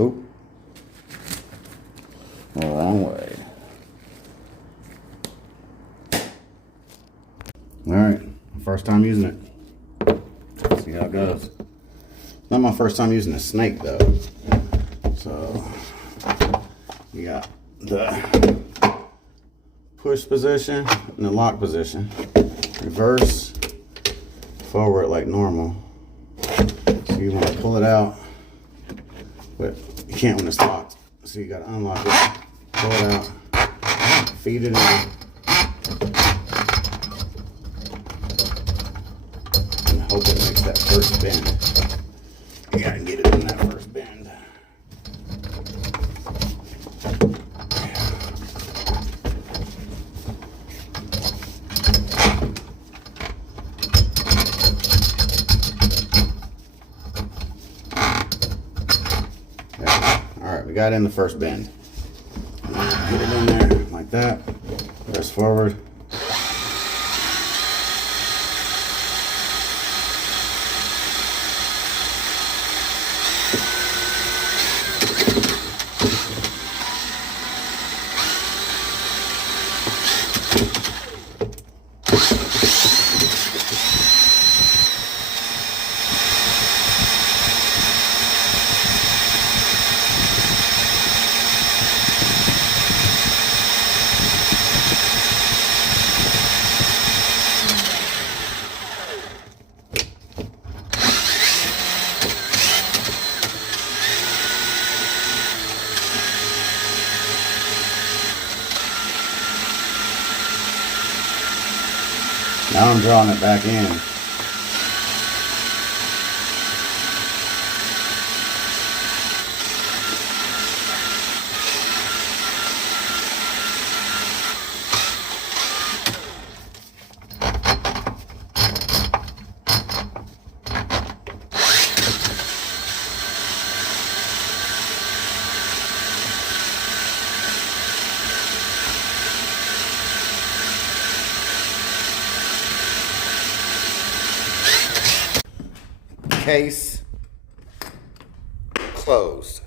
Oh, wrong way. All right, first time using it. Let's see how it goes. Not my first time using a snake though. So you got the push position and the lock position. Reverse, forward like normal. So you want to pull it out, but you can't when it's locked. So you got to unlock it, pull it out, feed it in, and hope it makes that first bend. You got to get it in that first bend. Alright, we got in the first bend. Get it in there like that. Press forward. Now I'm drawing it back in. Case closed.